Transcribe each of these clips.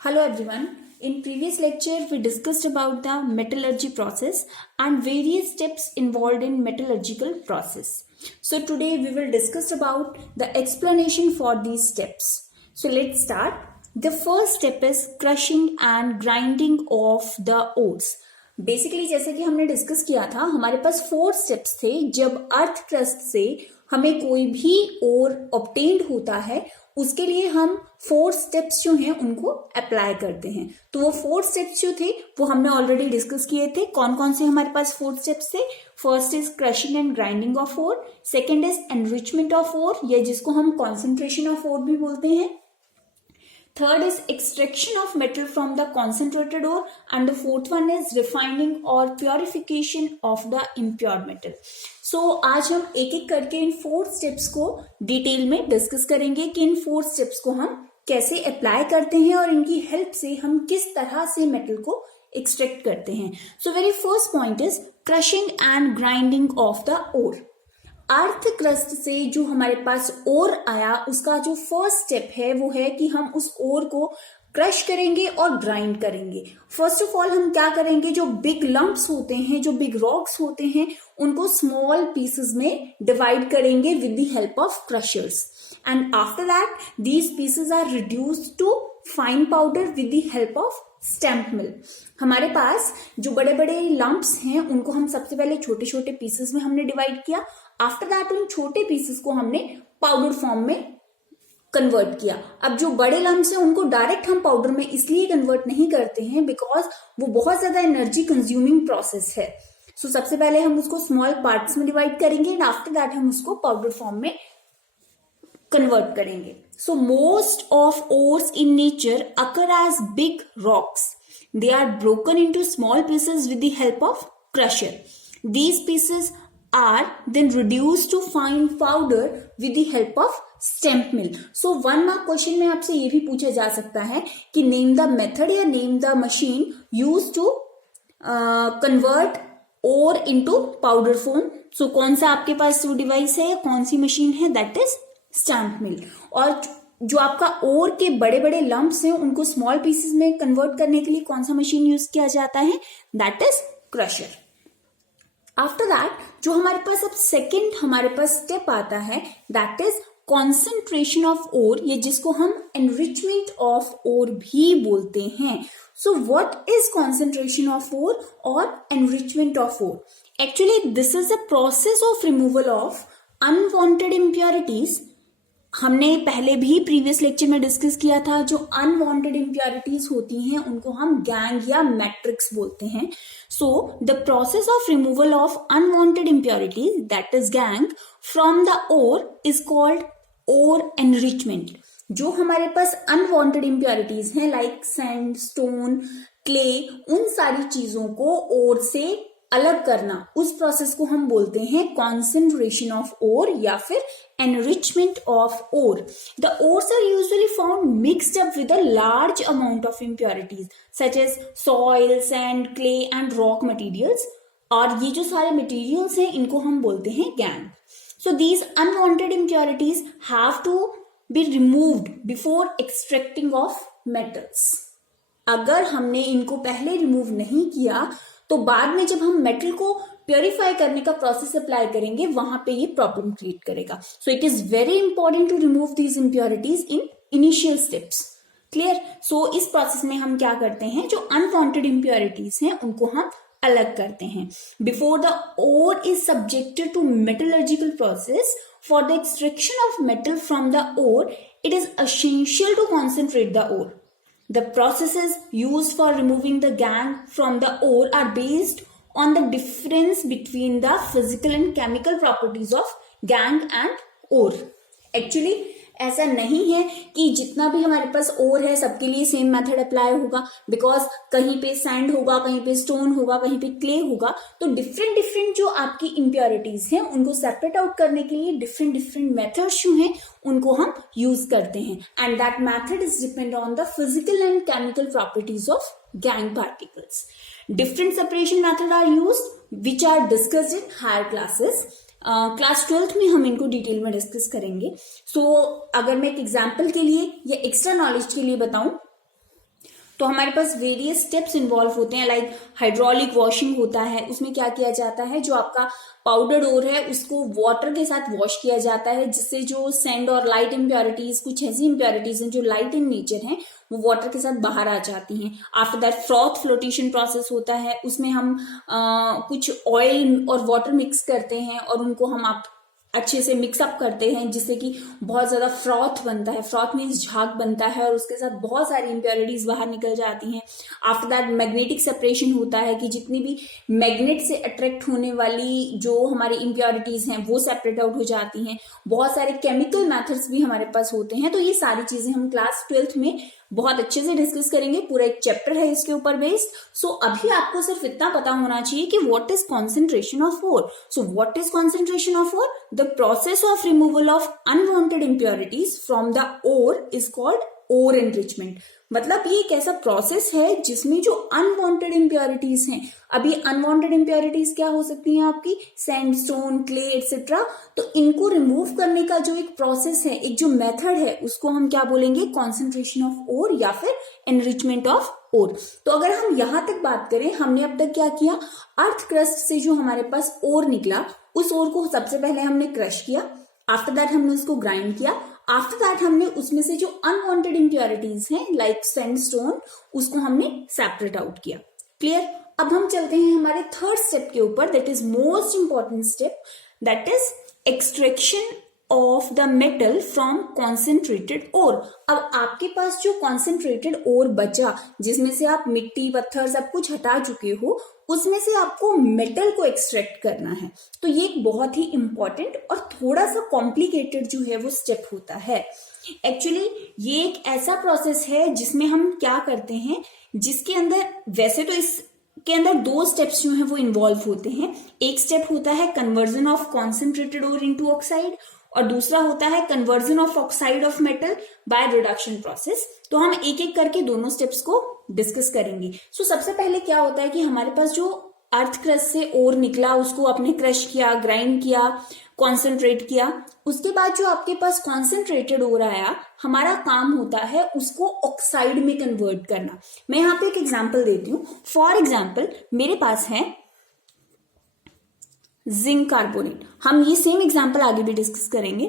Hello everyone. In previous lecture we discussed about the metallurgy process and various steps involved in metallurgical process. So today we will discuss about the explanation for these steps. So let's start. The first step is crushing and grinding of the ores. Basically जैसे कि हमने discuss किया था हमारे पास 4 steps थे. जब अर्थ crust से हमें कोई भी ओर ऑब्टेन्ड होता है उसके लिए हम 4 स्टेप्स जो हैं उनको अप्लाई करते हैं. तो वो 4 स्टेप्स जो थे वो हमने ऑलरेडी डिस्कस किए थे. कौन कौन से हमारे पास 4 स्टेप्स थे? First is crushing and grinding of ore, second is enrichment of ore या जिसको हम कॉन्सेंट्रेशन ऑफ ओर भी बोलते हैं. Third is extraction of metal from the concentrated ore and the fourth one is refining or purification of the impure metal. So आज हम एक एक करके इन 4 स्टेप्स को डिटेल में डिस्कस करेंगे कि इन 4 स्टेप्स को हम कैसे अप्लाई करते हैं और इनकी हेल्प से हम किस तरह से मेटल को एक्सट्रैक्ट करते हैं. So very first point is crushing and grinding of the ore. Earth crust से जो हमारे पास ओर आया उसका जो फर्स्ट स्टेप है वो है कि हम उस ओर को क्रश करेंगे और ग्राइंड करेंगे. फर्स्ट ऑफ ऑल हम क्या करेंगे, जो बिग लंप्स होते हैं, जो बिग रॉक्स होते हैं, उनको स्मॉल पीसेस में डिवाइड करेंगे with the help of crushers and after that these pieces are reduced to fine powder with the help of stamp mill. हमारे पास जो बड़े बड़े लंप्स हैं उनको हम सबसे पहले छोटे छोटे पीसेस में हमने डिवाइड किया. आफ्टर दैट उन छोटे पीसेस को हमने पाउडर फॉर्म में कन्वर्ट किया. अब जो बड़े लम्प्स हैं उनको डायरेक्ट हम पाउडर में इसलिए कन्वर्ट नहीं करते हैं बिकॉज वो बहुत ज्यादा एनर्जी कंज्यूमिंग प्रोसेस है. सो सबसे पहले हम उसको स्मॉल पार्ट्स में डिवाइड करेंगे एंड आफ्टर दैट हम उसको पाउडर फॉर्म में कन्वर्ट करेंगे. So most of ores in nature occur as big rocks. They are broken into small pieces with the help of crusher. These pieces are then reduced to fine powder with the help of stamp mill. So one mark question में आपसे ये भी पूछा जा सकता है कि name the method या name the machine used to convert ore into powder form. So कौन सा आपके पास वो डिवाइस है या कौन सी मशीन है? That is स्टैम्प मिल. और जो आपका ओर के बड़े बड़े लंप्स हैं उनको स्मॉल पीसेस में कन्वर्ट करने के लिए कौन सा मशीन यूज किया जाता है? That is crusher. After that जो हमारे पास अब सेकेंड हमारे पास स्टेप आता है that is concentration of ore या जिसको हम एनरिचमेंट ऑफ ओर भी बोलते हैं. So what is concentration of ore और enrichment of ore? Actually this is a process of removal of unwanted impurities. हमने पहले भी प्रीवियस लेक्चर में डिस्कस किया था जो अनवांटेड इम्प्योरिटीज होती हैं उनको हम गैंग या मैट्रिक्स बोलते हैं. So the process of removal of unwanted impurities that is gangue from the ore is called ore enrichment. जो हमारे पास अनवांटेड इम्प्योरिटीज हैं लाइक सैंड, स्टोन, क्ले, उन सारी चीजों को ओर से अलग करना, उस प्रोसेस को हम बोलते हैं कॉन्सेंट्रेशन ऑफ ओर या फिर enrichment of ore. The ores are usually found mixed up with a large amount of impurities such as soil, sand, clay and rock materials. और ये जो सारे materials हैं इनको हम बोलते हैं gang. So these unwanted impurities have to be removed before extracting of metals. अगर हमने इनको पहले रिमूव नहीं किया तो बाद में जब हम मेटल को प्योरीफाई करने का प्रोसेस अप्लाई करेंगे वहां पे ये प्रॉब्लम क्रिएट करेगा. So it is very important to remove these impurities in initial steps. Clear? So इस प्रोसेस में हम क्या करते हैं, जो अनवांटेड इम्प्योरिटीज हैं उनको हम अलग करते हैं. Before the ore is subjected to metallurgical process for the extraction of metal from the ore it is essential to concentrate the ore. The processes used for removing the gangue from the ore are based on the difference between the physical and chemical properties of gangue and ore. Actually, ऐसा नहीं है कि जितना भी हमारे पास ओर है सबके लिए सेम मेथड अप्लाई होगा बिकॉज कहीं पे सैंड होगा, कहीं पे स्टोन होगा, कहीं पे क्ले होगा. तो डिफरेंट जो आपकी इम्प्योरिटीज हैं उनको सेपरेट आउट करने के लिए डिफरेंट मेथड्स जो हैं उनको हम यूज करते हैं and that method is depend on the physical and chemical properties of gangue particles. Different separation method are used which are discussed in higher classes. Class 12th में हम इनको डिटेल में डिस्कस करेंगे. सो अगर मैं एक एग्जाम्पल के लिए या एक्स्ट्रा नॉलेज के लिए बताऊं तो हमारे पास वेरियस स्टेप्स इन्वॉल्व होते हैं, लाइक हाइड्रोलिक वॉशिंग होता है। उसमें क्या किया जाता है, जो आपका पाउडर्ड ओर है उसको वाटर के साथ वॉश किया जाता है, जिससे जो सैंड और लाइट इम्प्योरिटीज, कुछ ऐसी इम्प्योरिटीज हैं जो लाइट इन नेचर हैं, वो वाटर के साथ बाहर आ जाती हैं। After that froth flotation process होता है, उसमें हम कुछ ऑयल और वाटर मिक्स करते हैं और उनको हम आप अच्छे से मिक्सअप करते हैं, जिससे कि बहुत ज्यादा फ्रॉथ बनता है। फ्रॉथ मीन्स झाग बनता है और उसके साथ बहुत सारी इम्प्योरिटीज बाहर निकल जाती हैं। आफ्टर दैट मैग्नेटिक सेपरेशन होता है कि जितनी भी मैग्नेट से अट्रैक्ट होने वाली जो हमारी इम्प्योरिटीज हैं वो सेपरेट आउट हो जाती हैं। बहुत सारे केमिकल मेथड्स भी हमारे पास होते हैं। तो ये सारी चीजें हम क्लास 12th में बहुत अच्छे से डिस्कस करेंगे। पूरा एक चैप्टर है इसके ऊपर बेस्ड। सो अभी आपको सिर्फ इतना पता होना चाहिए कि what is concentration of ore. So what is concentration of ore? The process of removal of unwanted impurities from the ore is called ore enrichment. मतलब ये एक ऐसा प्रोसेस है जिसमें जो अनवांटेड इम्प्योरिटीज हैं, अभी अनवांटेड इम्प्योरिटीज क्या हो सकती हैं आपकी, सैंडस्टोन, क्ले एक्सेट्रा, तो इनको रिमूव करने का जो एक प्रोसेस है, एक जो मेथड है, उसको हम क्या बोलेंगे, कॉन्सेंट्रेशन ऑफ ओर या फिर एनरिचमेंट ऑफ ओर। तो अगर हम यहां तक बात करें, हमने अब तक क्या किया, अर्थ क्रस्ट से जो हमारे पास ओर निकला, उस ओर को सबसे पहले हमने क्रश किया, आफ्टर दैट हमने उसको ग्राइंड किया, आफ्टर दैट हमने उसमें से जो अनवांटेड इम्प्योरिटीज हैं लाइक सैंडस्टोन, उसको हमने सेपरेट आउट किया। क्लियर? अब हम चलते हैं हमारे थर्ड स्टेप के ऊपर, that is most important step, that is extraction of the metal from concentrated ore. अब आपके पास जो कॉन्सेंट्रेटेड ओर बचा, जिसमें से आप मिट्टी, पत्थर सब कुछ हटा चुके हो, उसमें से आपको मेटल को एक्सट्रैक्ट करना है। तो ये एक बहुत ही इंपॉर्टेंट और थोड़ा सा कॉम्प्लिकेटेड जो है वो स्टेप होता है। एक्चुअली ये एक ऐसा प्रोसेस है जिसमें हम क्या करते हैं, जिसके अंदर वैसे तो इसके अंदर दो स्टेप्स जो हैं वो इन्वॉल्व होते हैं। एक स्टेप होता है conversion of concentrated ore into oxide, और दूसरा होता है conversion of oxide of metal by reduction process. तो हम एक एक करके दोनों स्टेप्स को डिस्कस करेंगे। सो सबसे पहले क्या होता है कि हमारे पास जो अर्थ क्रस्ट से ओर निकला, उसको आपने क्रश किया, ग्राइंड किया, कॉन्सेंट्रेट किया, उसके बाद जो आपके पास कॉन्सेंट्रेटेड ओर आया, हमारा काम होता है उसको ऑक्साइड में कन्वर्ट करना। मैं यहाँ पे एक एग्जाम्पल देती हूँ। फॉर एग्जाम्पल मेरे पास है जिंक कार्बोनेट। हम ये सेम एग्जांपल आगे भी डिस्कस करेंगे।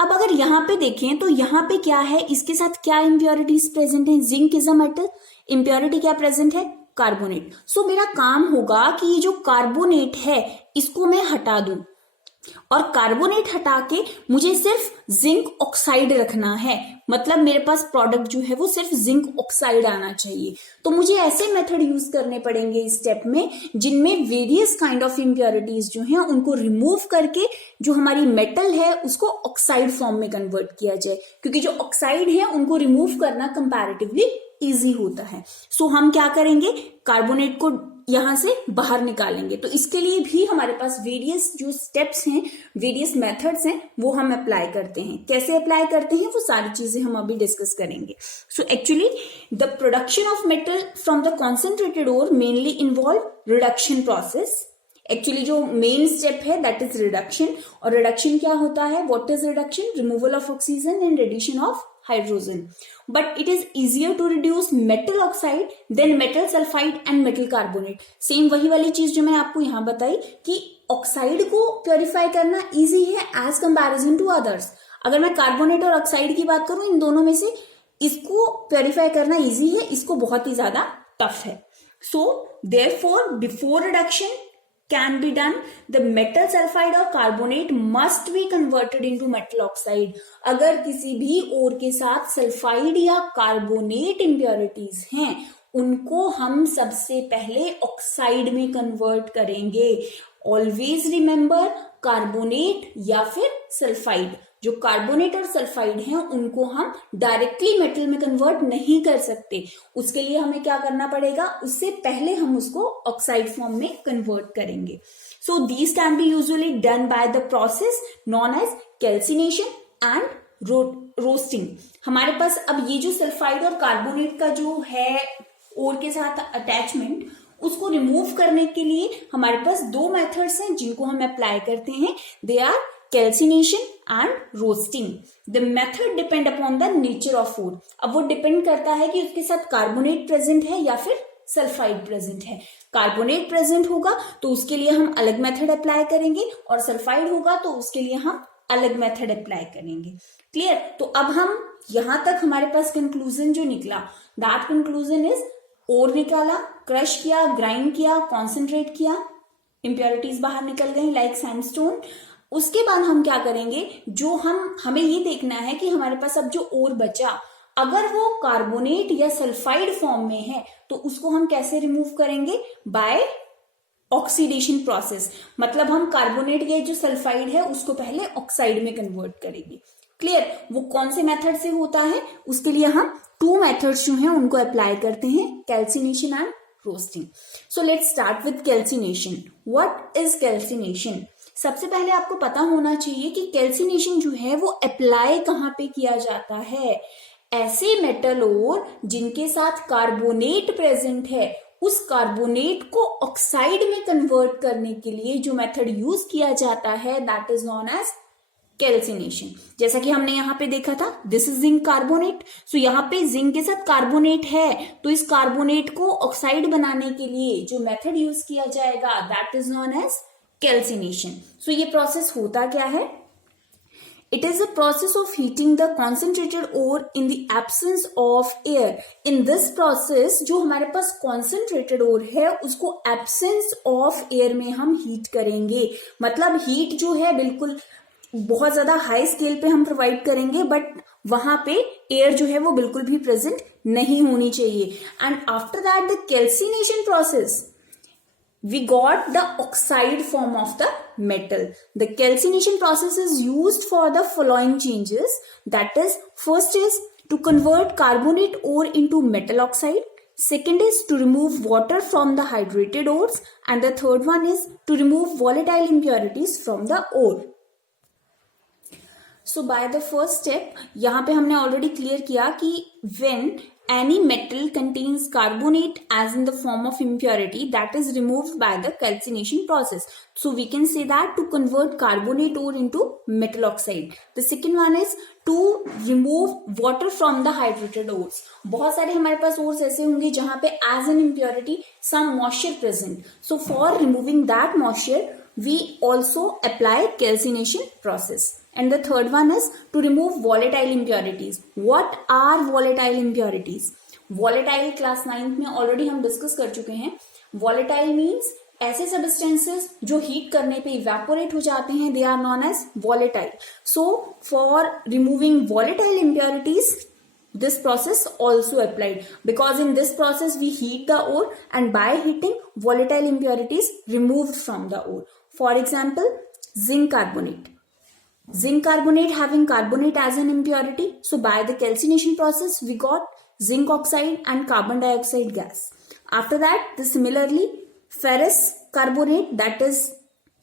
अब अगर यहाँ पे देखें तो यहाँ पे क्या है, इसके साथ क्या इम्प्योरिटीज प्रेजेंट है, zinc is a metal, impurity क्या प्रेजेंट है, कार्बोनेट। सो मेरा काम होगा कि ये जो कार्बोनेट है इसको मैं हटा दूं, और कार्बोनेट हटा के मुझे सिर्फ जिंक ऑक्साइड रखना है। मतलब मेरे पास प्रोडक्ट जो है वो सिर्फ जिंक ऑक्साइड आना चाहिए। तो मुझे ऐसे मेथड यूज करने पड़ेंगे इस स्टेप में, जिनमें वेरियस काइंड ऑफ इम्प्योरिटीज जो हैं उनको रिमूव करके जो हमारी मेटल है उसको ऑक्साइड फॉर्म में कन्वर्ट किया जाए, क्योंकि जो ऑक्साइड है उनको रिमूव करना कंपैरेटिवली इजी होता है। सो हम क्या करेंगे, कार्बोनेट को यहां से बाहर निकालेंगे। तो इसके लिए भी हमारे पास वेरियस जो स्टेप्स हैं, वेरियस मेथड्स हैं, वो हम अप्लाई करते हैं। कैसे अप्लाई करते हैं वो सारी चीजें हम अभी डिस्कस करेंगे। So actually the production of metal from the concentrated ore mainly involve reduction process. Actually जो मेन स्टेप है दैट इज रिडक्शन। और रिडक्शन क्या होता है, what is reduction, removal of oxygen and addition of hydrogen. But it is easier to reduce metal oxide than metal sulfide and metal carbonate. Same वही वाली चीज जो मैंने आपको यहाँ बताई कि ऑक्साइड को प्योरीफाई करना इजी है एज कंपैरिजन टू अदर्स। अगर मैं कार्बोनेट और ऑक्साइड की बात करूं, इन दोनों में से इसको प्योरीफाई करना इजी है, इसको बहुत ही ज्यादा टफ है। So therefore before reduction can be done, the metal sulfide or carbonate must be converted into metal oxide. अगर किसी भी ओर के साथ सल्फाइड या कार्बोनेट इम्प्योरिटीज हैं, उनको हम सबसे पहले ऑक्साइड में कन्वर्ट करेंगे। ऑलवेज रिमेंबर, कार्बोनेट या फिर सल्फाइड। जो कार्बोनेट और सल्फाइड हैं उनको हम डायरेक्टली मेटल में कन्वर्ट नहीं कर सकते। उसके लिए हमें क्या करना पड़ेगा, उससे पहले हम उसको ऑक्साइड फॉर्म में कन्वर्ट करेंगे। So these can be usually done by the process known as calcination and roasting. हमारे पास अब ये जो सल्फाइड और कार्बोनेट का जो है ओर के साथ अटैचमेंट, उसको रिमूव करने के लिए हमारे पास दो मेथड्स हैं जिनको हम अप्लाई करते हैं। They are calcination and roasting. The method depend upon the nature of food. अब वो डिपेंड करता है कि उसके साथ कार्बोनेट प्रेजेंट है या फिर सल्फाइड प्रेजेंट है. कार्बोनेट प्रेजेंट होगा तो उसके लिए हम अलग मेथड अप्लाई करेंगे और सल्फाइड होगा तो उसके लिए हम अलग मेथड अप्लाई करेंगे. क्लियर? तो अब हम यहां तक हमारे पास कंक्लूजन जो निकला, दैट कंक्लूजन इज ओर निकाला, क्रश किया, ग्राइंड किया, कॉन्सेंट्रेट किया, इंप्योरिटीज बाहर निकल गई लाइक सैंडस्टोन. उसके बाद हम क्या करेंगे, जो हमें ये देखना है कि हमारे पास अब जो ओर बचा, अगर वो कार्बोनेट या सल्फाइड फॉर्म में है तो उसको हम कैसे रिमूव करेंगे, बाय ऑक्सीडेशन प्रोसेस. मतलब हम कार्बोनेट या जो सल्फाइड है उसको पहले ऑक्साइड में कन्वर्ट करेंगे. क्लियर? वो कौन से मेथड से होता है, उसके लिए हम 2 मेथड्स जो हैं उनको अप्लाई करते हैं, calcination and roasting. So let's start with calcination. What is calcination? सबसे पहले आपको पता होना चाहिए कि कैल्सिनेशन जो है वो अप्लाई कहाँ पे किया जाता है. ऐसे मेटल ओर जिनके साथ कार्बोनेट प्रेजेंट है, उस कार्बोनेट को ऑक्साइड में कन्वर्ट करने के लिए जो मेथड यूज किया जाता है, that is known as calcination. जैसा कि हमने यहाँ पे देखा था, this is zinc carbonate. So यहाँ पे जिंक के साथ कार्बोनेट है तो इस कार्बोनेट को ऑक्साइड बनाने के लिए जो मेथड यूज किया जाएगा, that is known as calcination. So ये प्रोसेस होता क्या है? It is a process of heating the concentrated ore in the absence of air. In this process, जो हमारे पास concentrated ore है उसको absence of air में हम heat करेंगे. मतलब heat जो है बिल्कुल बहुत ज्यादा हाई स्केल पे हम प्रोवाइड करेंगे, बट वहां पे एयर जो है वो बिल्कुल भी प्रेजेंट नहीं होनी चाहिए. And after that the calcination process we got the oxide form of the metal. The calcination process is used for the following changes. That is, first is to convert carbonate ore into metal oxide. Second is to remove water from the hydrated ores. And the third one is to remove volatile impurities from the ore. So by the first step, यहाँ पे हमने already clear किया कि when any metal contains carbonate as in the form of impurity, that is removed by the calcination process. So we can say that to convert carbonate ore into metal oxide. The second one is to remove water from the hydrated ores. बहुत सारे हमारे पास ores ऐसे होंगे जहाँ पे as an impurity some moisture present. So for removing that moisture, we also apply calcination process. And the third one is to remove volatile impurities. What are volatile impurities? Volatile class 9th में already हम discuss कर चुके हैं. Volatile means ऐसे substances जो heat करने पे evaporate हो जाते हैं, they are known as volatile. So for removing volatile impurities, this process also applied, because in this process we heat the ore and by heating volatile impurities removed from the ore. For example, zinc carbonate. Zinc carbonate having carbonate as an impurity. So by the calcination process, we got zinc oxide and carbon dioxide gas. After that, similarly, ferrous carbonate, that is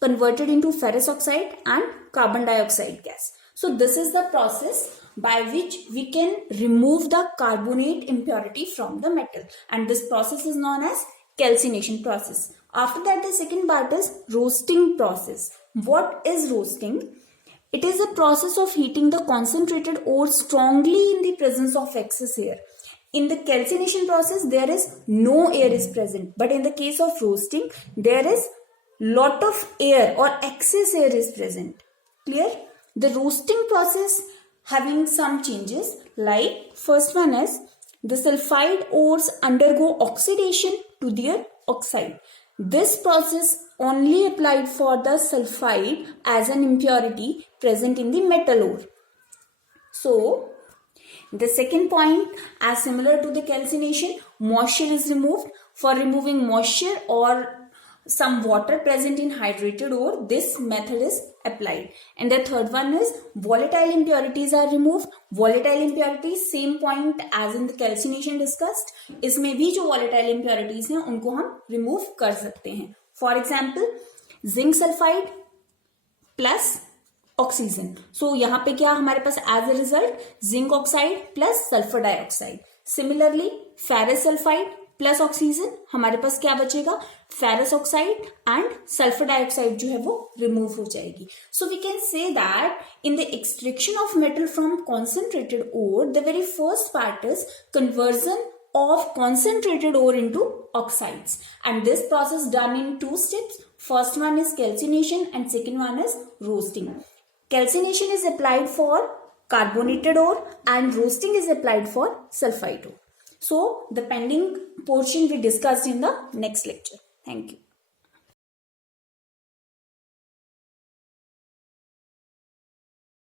converted into ferrous oxide and carbon dioxide gas. So this is the process by which we can remove the carbonate impurity from the metal. And this process is known as calcination process. After that, the second part is roasting process. What is roasting? It is a process of heating the concentrated ore strongly in the presence of excess air. In the calcination process, there is no air is present. But in the case of roasting, there is lot of air or excess air is present. Clear? The roasting process having some changes, like first one is the sulfide ores undergo oxidation to their oxide. This process only applied for the sulfide as an impurity present in the metal ore. So, the second point, as similar to the calcination, moisture is removed. For removing moisture or some water present in hydrated ore, this method is applied. And the third one is volatile impurities are removed. Volatile impurities, same point as in the calcination discussed. इसमें भी जो volatile impurities हैं उनको हम remove कर सकते हैं. For example, zinc sulfide plus oxygen. So यहाँ पे क्या हमारे पास as a result zinc oxide plus sulfur dioxide. Similarly, ferrous sulfide plus oxygen, हमारे पास क्या बचेगा, ferrous oxide and sulphur dioxide जो है वो रिमूव हो जाएगी. So we can say that in the extraction of metal from concentrated ore the very first part is conversion of concentrated ore into oxides, and this process done in two steps. First one is calcination and second one is roasting. Calcination is applied for carbonated ore and roasting is applied for sulfide ore. So the pending portion we discussed in the next lecture. Thank you.